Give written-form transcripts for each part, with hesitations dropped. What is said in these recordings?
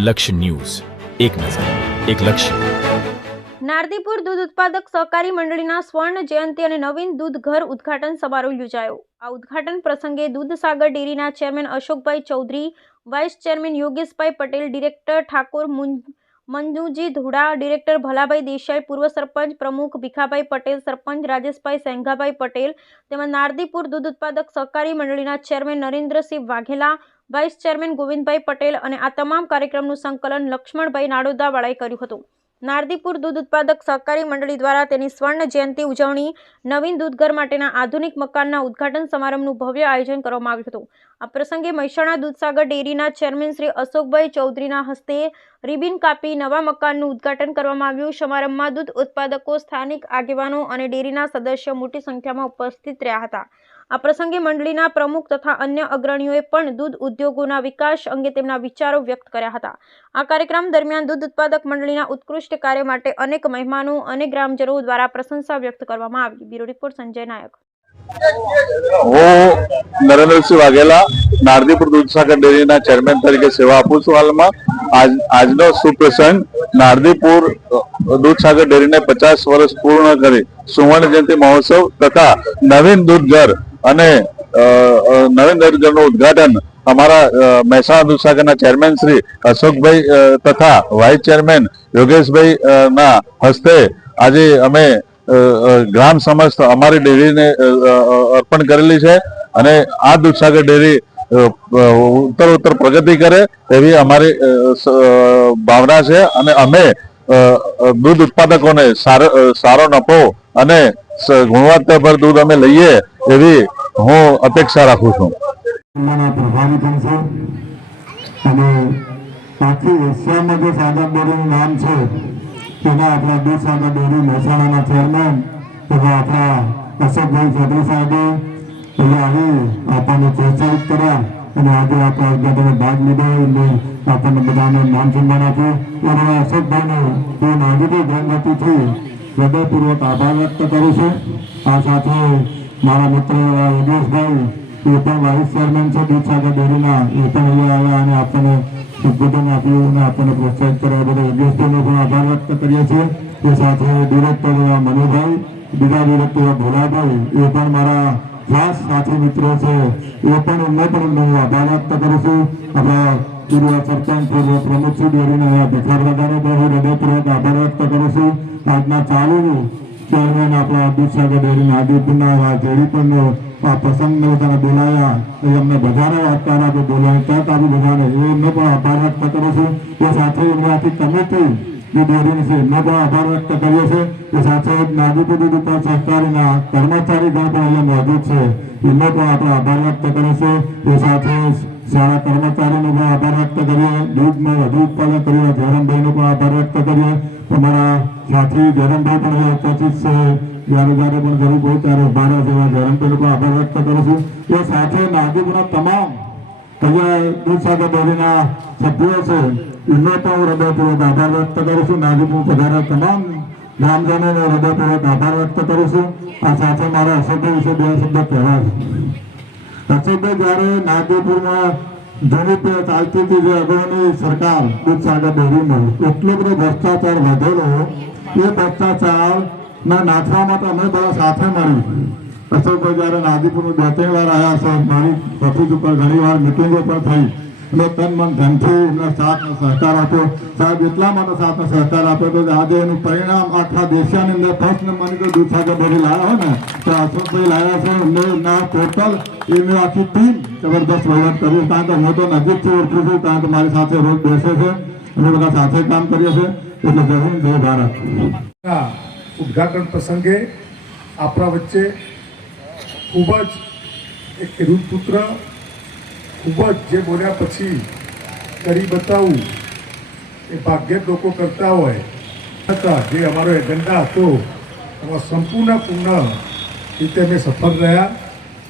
લક્ષ્ય ન્યૂઝ, એક નજર, એક લક્ષ્ય. નારદીપુર દૂધ ઉત્પાદક સહકારી મંડળીના સ્વર્ણ જયંતિ અને નવીન દૂધ ઘર ઉદ્ઘાટન સમારોહ યોજાયો. આ ઉદ્ઘાટન પ્રસંગે દૂધસાગર ડેરીના ચેરમેન અશોકભાઈ ચૌધરી, વાઇસ ચેરમેન યોગેશભાઈ પટેલ, ડિરેક્ટર ઠાકોર મંજુજી ધુડા, ડિરેક્ટર ભલાભાઈ દેસાઈ, પૂર્વ સરપંચ પ્રમુખ ભીખાભાઈ પટેલ, સરપંચ રાજેશભાઈ સેંઘાભાઈ પટેલ તેમજ નારદીપુર દૂધ ઉત્પાદક સહકારી મંડળીના chairman Narendrasinh Vaghela, vice chairman Govindbhai Patel અને આ તમામ કાર્યક્રમનું સંકલન લક્ષ્મણભાઈ નાડોદાવાળાએ કર્યું હતું. નારદીપુર દૂધ ઉત્પાદક સહકારી મંડળી દ્વારા તેની સ્વર્ણ જયંતિ ઉજવણી, નવીન દૂધઘર માટેના આધુનિક મકાનના ઉદ્ઘાટન સમારંભનું ભવ્ય આયોજન કરવામાં આવ્યું હતું. આ પ્રસંગે મહેસાણા દૂધસાગર ડેરીના ચેરમેન શ્રી અશોકભાઈ ચૌધરીના હસ્તે રિબિન કાપી નવા મકાનનું ઉદ્ઘાટન કરવામાં આવ્યું. સમારંભમાં દૂધ ઉત્પાદકો, સ્થાનિક આગેવાનો અને ડેરીના સદસ્યો મોટી સંખ્યામાં ઉપસ્થિત રહ્યા હતા. આ પ્રસંગે મંડળીના પ્રમુખ તથા અન્ય અગ્રણીઓએ પણ દૂધ ઉદ્યોગોના વિકાસ અંગે તેમના વિચારો વ્યક્ત કર્યા હતા. આ કાર્યક્રમ દરમિયાન દૂધ ઉત્પાદક મંડળીના ઉત્કૃષ્ટ કાર્ય માટે અનેક મહેમાનો અને ગ્રામજનો દ્વારા પ્રશંસા વ્યક્ત કરવામાં આવી. બ્યુરો રિપોર્ટ સંજય નાયક. હું નરેન્દ્રસિંહ વાઘેલા નારદીપુર દૂધસાગર ડેરીના ચેરમેન તરીકે સેવા આપું છું. હાલમાં આજનો સુપ્રસંગ નારદીપુર દૂધસાગર ડેરીને 50 વર્ષ પૂર્ણ કરી સુવર્ણ જયંતિ મહોત્સવ તથા નવીન દૂધઘર અને નવીન દૂધઘરનું ઉદ્ઘાટન અમારા મહેસાણા દૂધસાગરના ચેરમેન શ્રી અશોકભાઈ તથા વાઇસ ચેરમેન યોગેશભાઈ ના હસ્તે આજે અમે ગ્રામ સમસ્ત અમારી ડેરીને અર્પણ કરેલી છે અને આ દૂધસાગર ડેરી ઉત્તર પ્રગતિ કરે એવી અમારી ભાવના છે અને અમે દૂધ ઉત્પાદકોને સારો નફો અને ગુણવત્તાભર દૂધ અમે લઈએ એવી હું અપેક્ષા રાખું છું. અને આખી એશિયામાં જે સાગર ડેરીનું નામ છે તેના આપણા દૂધસાગર ડેરી મહેસાણાના ચેરમેન એવા આપણા અશોકભાઈ ચૌધરી સાહેબે આવી આપણને પ્રોત્સાહિત કર્યા અને આજે આપણા ઉદ્ઘાટને ભાગ લીધો અને આપણને બધાને માન સન્માન આપ્યું. અને અશોકભાઈને હું નાગરિક ગ્રામવતીથી હૃદયપૂર્વક આભાર વ્યક્ત કરું છું. આ સાથે મારા મિત્ર યોગેશભાઈ એ પણ વાઇસ ચેરમેન છે દૂધસાગર ડેરીના, એ પણ અહીંયા આવ્યા અને આપણને ઉદ્બોધન આપ્યું અને આપણને પ્રોત્સાહિત કર્યા. બધા યોગેશભાઈનો પણ આભાર વ્યક્ત કરીએ છીએ. એ સાથે ડિરેક્ટર એવા મનુભાઈ, બીજા ડિરેક્ટર એવા ભોલાભાઈ, એ પણ મારા ખાસ સાથી મિત્રો છે. એ પણ એમને પણ હું આભાર વ્યક્ત કરું છું. આપણા પૂર્વ સરપંચ પ્રમુખશ્રી ડેરીના ભીખાભાઈનો પણ હું હૃદયપૂર્વક આભાર વ્યક્ત કરું છું. આજના ચાલુ ચેરમેન આપણા દૂધસાગર ડેરીના આદિપુરના જેડી પણ આ પ્રસંગને બધાને બોલાયા, એમને બધાને આપવાના આપણે બોલાવી તક આપી બધાને, એમને પણ આભાર વ્યક્ત કરું છું. એ સાથે એમની આખી કમિટી જે ડેરીની છે એમને પણ આભાર વ્યક્ત કરીએ છીએ. એ સાથે નારદીપુર દૂધ ઉત્પાદક સહકારીના કર્મચારીગણ પણ અહીંયા મોજૂદ છે, એમને પણ આપણે આભાર વ્યક્ત કરીશું. એ સાથે સારા કર્મચારીનો પણ આભાર વ્યક્ત કરીએ. દૂધમાં વધુ ઉત્પાદન કરીએ જયરામભાઈનો પણ આભાર વ્યક્ત કરીએ. તમારા સાથી જયરામભાઈ પણ અહીંયા ઉપસ્થિત છે, જ્યારે જ્યારે પણ જરૂર હોય ત્યારે ઉભા જેવા જયરામભાઈનો પણ આભાર વ્યક્ત કરું છું. એ સાથે નારદીપુરના તમામ અહીંયા દૂધસાગર ડેરીના સભ્યો છે એમને પણ હું હૃદયપૂર્વક આભાર વ્યક્ત કરું છું. નારદીપુર પધારેલા તમામ ગ્રામજનોને હૃદયપૂર્વક આભાર વ્યક્ત કરું છું. આ સાથે મારા અશોકભાઈ વિશે બે શબ્દ કહેવા છે. અશોકભાઈ જ્યારે નારદીપુરમાં જૂની ચાલતી હતી જે અગાઉની સરકાર દૂધસાગર ડેરીમાં એટલો બધો ભ્રષ્ટાચાર વધેલો, એ ભ્રષ્ટાચારના નાથવામાં અમે બધા સાથે મળી. અશોકભાઈ જ્યારે નારદીપુરમાં 2-3 વાર આવ્યા છે, મારી ઓફિસ ઉપર ઘણી વાર મિટિંગો પણ થઈ અને તન મન ધનથી એમને સાથનો સહકાર આપ્યો. સાહેબ એટલા માટે સાથનો સહકાર આપ્યો તો આજે એનું પરિણામ આખા દેશની અંદર ફર્સ્ટ નંબરની તો દૂધસાગર ડેરી લાવ્યા હોય ને તો અશોકભાઈ લાવ્યા છે. એમને એમના ટોટલ એમની આખી ટીમ જબરદસ્ત વહીવટ કર્યું. કારણ કે હું તો નજીકથી ઓળખું છું, કારણ કે મારી સાથે રોજ બેસે છે, અમે બધા સાથે કામ કરીએ છીએ. એટલે જય હિન્દ, જય ભારત. ઉદ્ઘાટન પ્રસંગે આપણા વચ્ચે ખૂબ જ એક ખેડૂત પુત્ર ખૂબ જ જે બોલ્યા પછી કરી બતાવવું એ ભાગ્યે જ લોકો કરતા હોય હતા. જે અમારો એજન્ડા હતો એમાં સંપૂર્ણ રીતે અમે સફળ રહ્યા.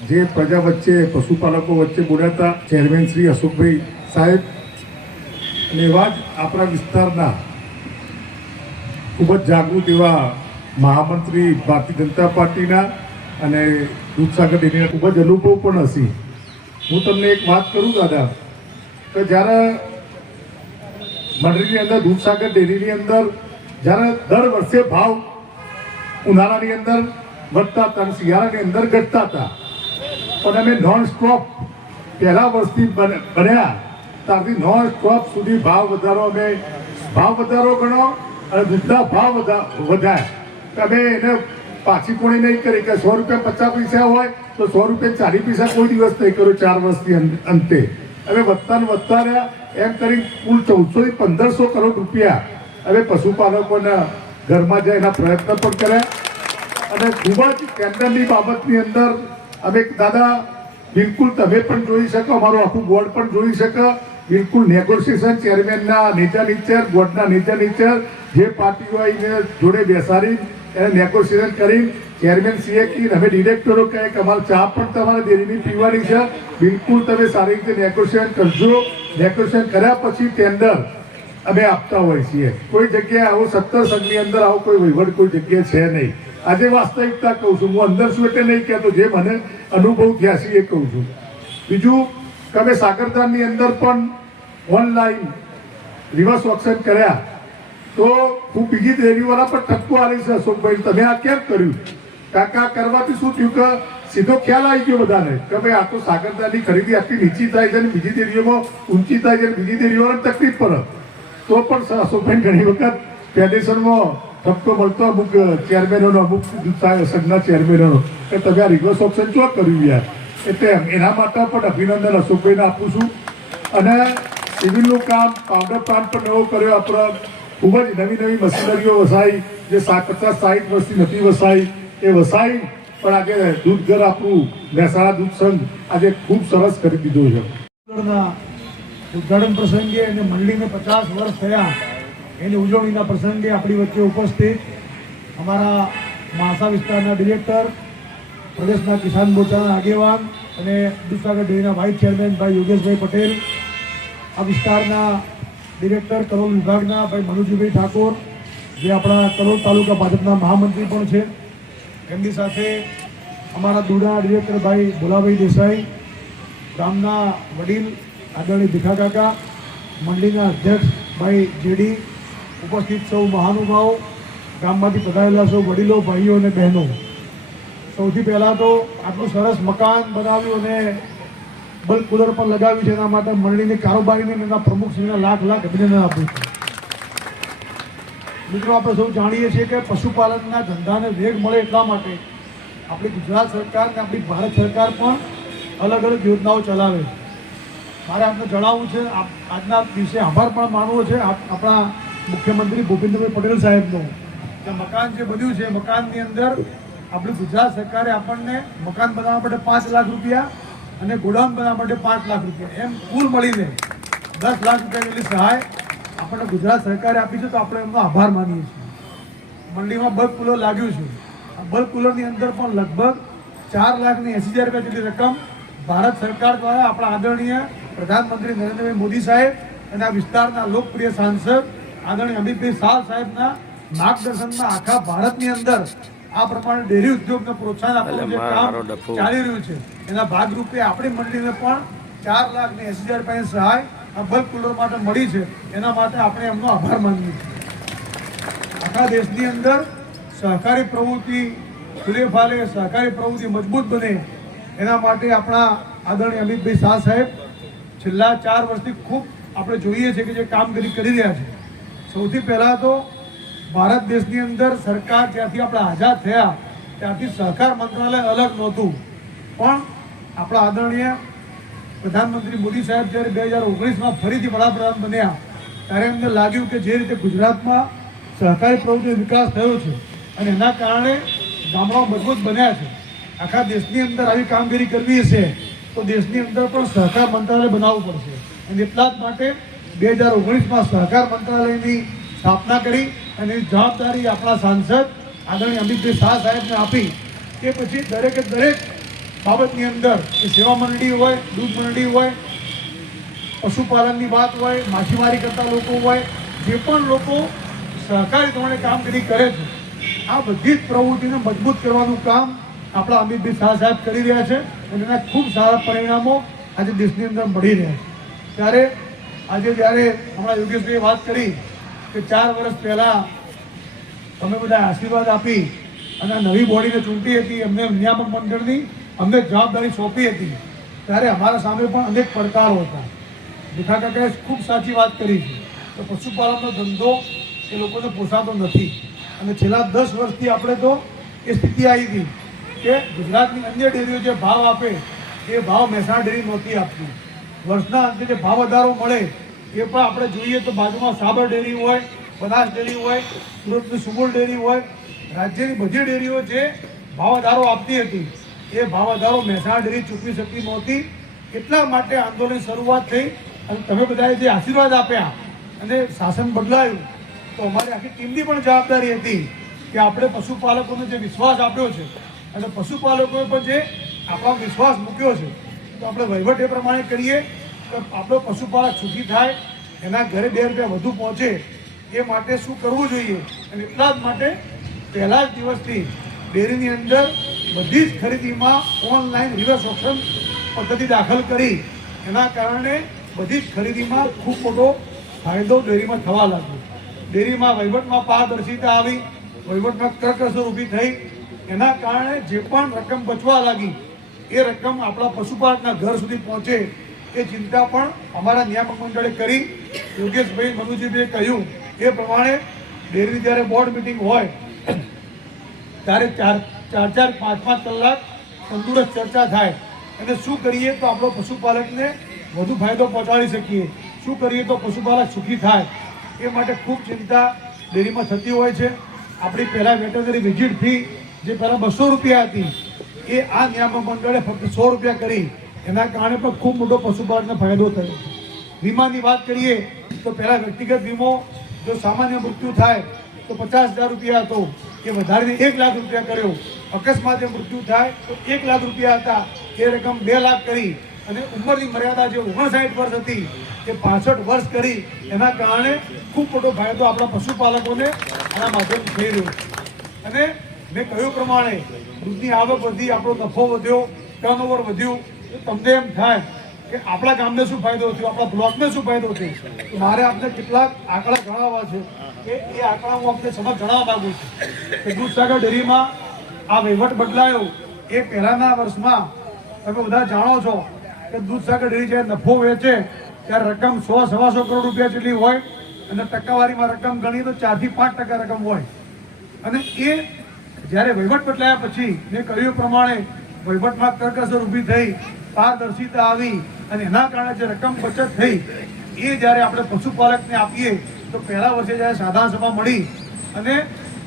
જે પ્રજા વચ્ચે, પશુપાલકો વચ્ચે બોલ્યા હતા ચેરમેન શ્રી અશોકભાઈ સાહેબ, અને એવા જ આપણા વિસ્તારના ખૂબ જ જાગૃત એવા મહામંત્રી ભારતીય જનતા પાર્ટીના અને દૂધસાગર ડેરીના ખૂબ જ અનુભવ પણ હશે. હું તમને એક વાત કરું દાદા, કે જ્યારે મંડળીની અંદર દૂધસાગર ડેરીની અંદર જ્યારે દર વર્ષે ભાવ ઉનાળાની અંદર વધતા હતા અને શિયાળાની અંદર ઘટતા હતા, પણ અમે નોન સ્ટોપ પહેલા વર્ષથી બન્યા ત્યારથી નોન સ્ટોપ સુધી ભાવ વધારો ગણો અને દૂધના ભાવ વધ્યા. અમે એને પાછી કોણી નહીં કરી કે 100 રૂપિયા 50 પૈસા હોય તો 100 રૂપિયા 40 પૈસા કોઈ દિવસ નહીં કર્યો. 4 વર્ષથી અંતે હવે વધતા ને વધતા રહ્યા એમ કરી કુલ 1400 થી 1500 કરોડ રૂપિયા હવે પશુપાલકોના ઘરમાં જાય એના પ્રયત્ન પણ કર્યા. અને ખૂબ જ ટેન્ડરની બાબતની અંદર અમે દાદા બિલકુલ તમે પણ જોઈ શકો, અમારું આખું બોર્ડ પણ જોઈ શકે, બિલકુલ નેગોશિએશન ચેરમેનના નીચેની ચેર, બોર્ડના નીચેની ચેર, જે પાર્ટીઓ આવીને જોડે બેસાડી એને નેગોશિએશન કરી ચેરમેન સીએ કી અમે ડિરેક્ટરો કહે કે અમારે ચા પણ તમારે ડેરીની પીવાની છે, બિલકુલ તમે સારી રીતે નેગોશિએશન કરજો. નેગોશિએશન કર્યા પછી ટેન્ડર અમે આપતા હોઈએ છીએ. કોઈ જગ્યાએ આવો 17 સંઘની અંદર આવો કોઈ વહીવટ કોઈ જગ્યાએ છે નહીં. આજે વાસ્તવિકતા કહું છું, હું અંદર છું એટલે નહીં કહેતો, જે મને અનુભવ થયા છે એ કહું છું. બીજું કે અમે સાગરદાનની અંદર પણ ઓનલાઈન રિવર્સ ઓક્શન કર્યા તો હું બીજી ડેરીવાળા પણ ઠપકો આવી છે, અશોકભાઈ તમે આ કેમ કર્યું? કાકા કરવાથી શું થયું કે સીધો ખ્યાલ આવી ગયો બધાને કે ભાઈ આ તો સાગરદાનની ખરીદી આટલી નીચી થાય છે અને બીજી ડેરીઓમાં ઊંચી થાય છે, બીજી ડેરીઓને તકલીફ પડે. તો પણ અશોકભાઈ ઘણી વખત ફેડરેશનમાં ઠપકો મળતો અમુક ચેરમેનોનો, અમુક સંઘના ચેરમેનોનો કે તમે આ રિવર્સ ઓપ્શન શું કર્યું યાર. એટલે એના માટે પણ અભિનંદન અશોકભાઈને આપું છું. અને સિવિલનું કામ, પાવડર પ્લાન્ટ પણ એવો કર્યો આપણે, ખૂબ જ નવી મશીનરીઓ વસાઈ, જે 50-60 વર્ષથી નથી વસાઈ એ વસાઈ પણ આજે દૂધ ઘર આપણું મહેસાણા દૂધ સંઘ આજે ખૂબ સરસ કરી દીધું છે. ઉદ્ઘાટન પ્રસંગે અને મંડળીને 50 વર્ષ થયા એની ઉજવણીના પ્રસંગે આપણી વચ્ચે ઉપસ્થિત અમારા માણસા વિસ્તારના ડિરેક્ટર, પ્રદેશના કિસાન મોરચાના આગેવાન અને દૂધસાગર ડેરીના વાઇસ ચેરમેન ભાઈ યોગેશભાઈ પટેલ, આ વિસ્તારના ડિરેક્ટર કરોલ વિભાગના ભાઈ મનુજીભાઈ ઠાકોર, જે આપણા કરોલ તાલુકા ભાજપના મહામંત્રી પણ છે, એમની સાથે અમારા દુડા ડિરેક્ટર ભાઈ ભોલાભાઈ દેસાઈ, ગામના વડીલ આદરણીય ભીખા કાકા, મંડળીના અધ્યક્ષ ભાઈ જેડી, ઉપસ્થિત સૌ મહાનુભાવો, ગામમાંથી પધારેલા સૌ વડીલો, ભાઈઓ અને બહેનો, સૌથી પહેલાં તો આટલું સરસ મકાન બનાવ્યું અને બલ્બ કુલર પણ લગાવ્યું છે, એના માટે મંડળીની કારોબારીને એના પ્રમુખશ્રીને લાખ અભિનંદન આપું છું. મિત્રો, આપણે સૌ જાણીએ છીએ કે પશુપાલનના ધંધાને વેગ મળે એટલા માટે આપણી ગુજરાત સરકાર અને આપણી ભારત સરકાર પણ અલગ અલગ યોજનાઓ ચલાવે છે. મારે આપને જણાવવું છે, આજના દિવસે આભાર પણ માનવો છે આપણા મુખ્યમંત્રી ભૂપેન્દ્રભાઈ પટેલ સાહેબનો, કે મકાન જે બન્યું છે મકાનની અંદર આપણી ગુજરાત સરકારે આપણને મકાન બનાવવા માટે 5 લાખ રૂપિયા અને ગોડાઉન બનાવવા માટે 5 લાખ રૂપિયા, એમ કુલ મળીને 10 લાખ રૂપિયા જેટલી સહાય આપણને ગુજરાત સરકારે આપી છે. તો આપણે એમનો આભાર માનીએ છીએ. મંડળીમાં બલ્બ કુલર લાગ્યું છે. આ બલ્બ કુલરની અંદર પણ લગભગ 4,80,000 રૂપિયા જેટલી રકમ ભારત સરકાર દ્વારા આપણા આદરણીય પ્રધાનમંત્રી નરેન્દ્રભાઈ મોદી સાહેબ અને આ વિસ્તારના લોકપ્રિય સાંસદ આદરણીય અમિતભાઈ શાહ સાહેબના માર્ગદર્શનમાં આખા ભારતની અંદર આ પ્રમાણે ડેરી ઉદ્યોગને પ્રોત્સાહન આપવાનું જે કામ ચાલી રહ્યું છે એના ભાગરૂપે આપણી મંડળીને પણ 4,80,000 રૂપિયાની સહાય આ બલ્બ કુલર માટે મળી છે. એના માટે આપણે એમનો આભાર માનીએ છીએ. આખા દેશની અંદર સહકારી પ્રવૃત્તિ સુલેફાલે, સહકારી પ્રવૃત્તિ મજબૂત બને એના માટે આપણા આદરણીય અમિતભાઈ શાહ સાહેબ છેલ્લા 4 વર્ષથી ખૂબ આપણે જોઈએ છીએ કે જે કામગીરી કરી રહ્યા છે. સૌથી પહેલાં તો ભારત દેશની અંદર સરકાર જ્યાંથી આપણે આઝાદ થયા ત્યાંથી સહકાર મંત્રાલય અલગ નહોતું, પણ આપણા આદરણીય પ્રધાનમંત્રી મોદી સાહેબ જ્યારે 2019માં ફરીથી વડાપ્રધાન બન્યા ત્યારે એમને લાગ્યું કે જે રીતે ગુજરાતમાં સહકારી પ્રવૃત્તિનો વિકાસ થયો છે અને એના કારણે ગામડાઓ મજબૂત બન્યા છે. આખા દેશની અંદર આવી કામગીરી કરવી હશે તો દેશની અંદર પણ સહકાર મંત્રાલય બનાવવું પડશે. અને એટલા જ માટે 2019માં સહકાર મંત્રાલયની સ્થાપના કરી અને જવાબદારી આપણા સાંસદ આદરણીય અમિતભાઈ શાહ સાહેબને આપી. તે પછી દરેકે દરેક બાબતની અંદર કે સેવા મંડળી હોય, દૂધ મંડળી હોય, પશુપાલનની વાત હોય, માછીમારી કરતા લોકો હોય, જે પણ લોકો સહકારી ધોરણે કામગીરી કરે છે, આ બધી જ પ્રવૃત્તિને મજબૂત કરવાનું કામ આપણા અમિતભાઈ શાહ સાહેબ કરી રહ્યા છે અને એના ખૂબ સારા પરિણામો આજે દેશની અંદર મળી રહ્યા છે. ત્યારે આજે જ્યારે હમણાં યોગેશભાઈએ વાત કરી કે 4 વર્ષ પહેલાં તમે બધા આશીર્વાદ આપી અને આ નવી બોડીને ચૂંટી હતી, અમને નિયામક મંડળની અમને જવાબદારી સોંપી હતી, ત્યારે અમારા સામે પણ અનેક પડકારો હતા. ભીખા કાકાએ ખૂબ સાચી વાત કરી છે કે પશુપાલનનો ધંધો એ લોકોને પોસાતો નથી અને છેલ્લા 10 વર્ષથી આપણે તો એ સ્થિતિ આવી હતી કે ગુજરાતની અન્ય ડેરીઓ જે ભાવ આપે એ ભાવ મહેસાણા ડેરી નહોતી આપતી. વર્ષના અંતે જે ભાવ વધારો મળે એ પણ આપણે જોઈએ તો બાજુમાં સાબર ડેરી હોય, બનાસ ડેરી હોય, સુરતની સુમુલ ડેરી હોય, રાજ્યની બધી ડેરીઓ જે ભાવ વધારો આપતી હતી એ ભાવ વધારો મહેસાણા ડેરી ચૂકવી શકતી નહોતી. એટલા માટે આંદોલનની શરૂઆત થઈ અને તમે બધાએ જે આશીર્વાદ આપ્યા અને શાસન બદલાયું તો અમારી આખી ટીમની પણ જવાબદારી હતી કે આપણે પશુપાલકોને જે વિશ્વાસ આપ્યો છે અને પશુપાલકોએ પણ જે આપણો વિશ્વાસ મૂક્યો છે તો આપણે વહીવટ એ પ્રમાણે કરીએ કે આપણો પશુપાલક સુખી થાય, એના ઘરે 2 રૂપિયા વધુ પહોંચે એ માટે શું કરવું જોઈએ. અને એટલા જ માટે પહેલા જ દિવસથી ડેરીની અંદર બધી જ ખરીદીમાં ઓનલાઈન રિવર્સ ઓપ્શન પદ્ધતિ દાખલ કરી. એના કારણે બધી જ ખરીદીમાં ખૂબ મોટો ફાયદો ડેરીમાં થવા લાગ્યો. ડેરીમાં વહીવટમાં પારદર્શિતા આવી, વહીવટમાં કરકસર ઊભી થઈ. એના કારણે જે પણ રકમ બચવા લાગી એ રકમ આપણા પશુપાલકના ઘર સુધી પહોંચે એ ચિંતા પણ અમારા નિયામક મંડળે કરી. યોગેશભાઈ મનુજીભાઈએ કહ્યું એ પ્રમાણે ડેરીની જ્યારે બોર્ડ મિટિંગ હોય ત્યારે 4-5 કલાક તંદુરસ્ત ચર્ચા થાય અને શું કરીએ તો આપણો પશુપાલકને વધુ ફાયદો પહોંચાડી શકીએ, શું કરીએ તો પશુપાલક સુખી થાય એ માટે ખૂબ ચિંતા ડેરીમાં થતી હોય છે. આપણી પહેલાં વેટરનરી વિઝિટ ફી જે પહેલાં 200 રૂપિયા હતી એ આ નિયામક મંડળે ફક્ત 100 રૂપિયા કરી. એના કારણે પણ ખૂબ મોટો પશુપાલકને ફાયદો થયો છે. વીમાની વાત કરીએ તો પહેલાં વ્યક્તિગત વીમો જો સામાન્ય મૃત્યુ થાય તો 50,000 રૂપિયા હતો એ વધારીને 1 લાખ રૂપિયા કર્યો. અકસ્માતે મૃત્યુ થાય તો 1 લાખ રૂપિયા હતા એ રકમ 2 લાખ કરી અને ઉંમરની મર્યાદા જે 59 વર્ષ હતી એ 65 વર્ષ કરી. એના કારણે ખૂબ મોટો ફાયદો આપણા પશુપાલકોને આના માધ્યમથી થઈ રહ્યો છે. અને મેં કહ્યું પ્રમાણે દૂધની આવક વધી, આપણો નફો વધ્યો, ટર્નઓવર વધ્યું. તો તમને એમ થાય કે આપણા ગામને શું ફાયદો થયો, આપણા બ્લોકને શું ફાયદો થયો. તો મારે આપને કેટલાક આંકડા જણાવવા છે કે એ આંકડા હું આપને સમજ જણાવવા માંગુ છું કે દૂધસાગર ડેરીમાં આ વહીવટ બદલાયો એ પહેલાના વર્ષમાં તમે બધા જાણો છો કે દૂધસાગર ડેરી જ્યારે નફો વેચે ત્યારે રકમ 100-125 કરોડ રૂપિયા જેટલી હોય અને ટકાવારીમાં રકમ ગણીએ તો 4 થી 5% રકમ હોય. અને એ જ્યારે વહીવટ બદલાયા પછી મેં કહ્યું પ્રમાણે વહીવટમાં કરકસર ઊભી થઈ, પારદર્શિતા આવી અને એના કારણે જે રકમ બચત થઈ એ જ્યારે આપણે પશુપાલકને આપીએ તો પહેલા વર્ષે જ્યારે સાધારણ સભા મળી અને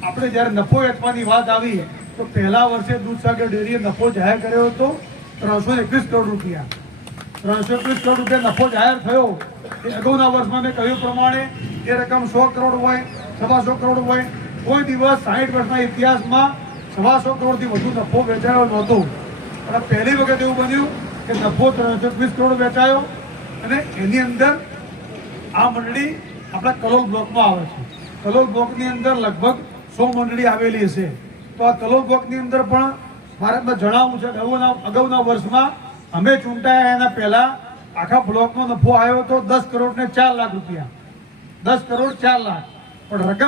આપણે જ્યારે નફો વેચવાની વાત આવી તો પહેલા વર્ષે દૂધસાગર ડેરીએ નફો જાહેર કર્યો હતો 321 કરોડ રૂપિયા. 321 કરોડ રૂપિયા નફો જાહેર થયો એ અગાઉના વર્ષમાં મેં કહ્યું પ્રમાણે એ રકમ 100 કરોડ હોય, 125 કરોડ હોય. કોઈ દિવસ 60 વર્ષના ઇતિહાસમાં 125 કરોડથી વધુ નફો વેચાયો નહોતો. પણ પહેલી વખત એવું બન્યું કે નફો 320 કરોડ વેચાયો અને એની અંદર આ મંડળી આપણા કલોલ બ્લોકમાં આવે છે. કલોલ બ્લોકની અંદર લગભગ 100 મંડળી આવેલી હશે. તો આ કલોલ બ્લોકની અંદર પણ મારે જણાવવું છે કે અગાઉના વર્ષમાં અમે ચૂંટાયા એના પહેલાં આખા બ્લોકનો નફો આવ્યો હતો 10 કરોડ ને 4 લાખ રૂપિયા. 10 કરોડ 4 લાખ. પણ રકમ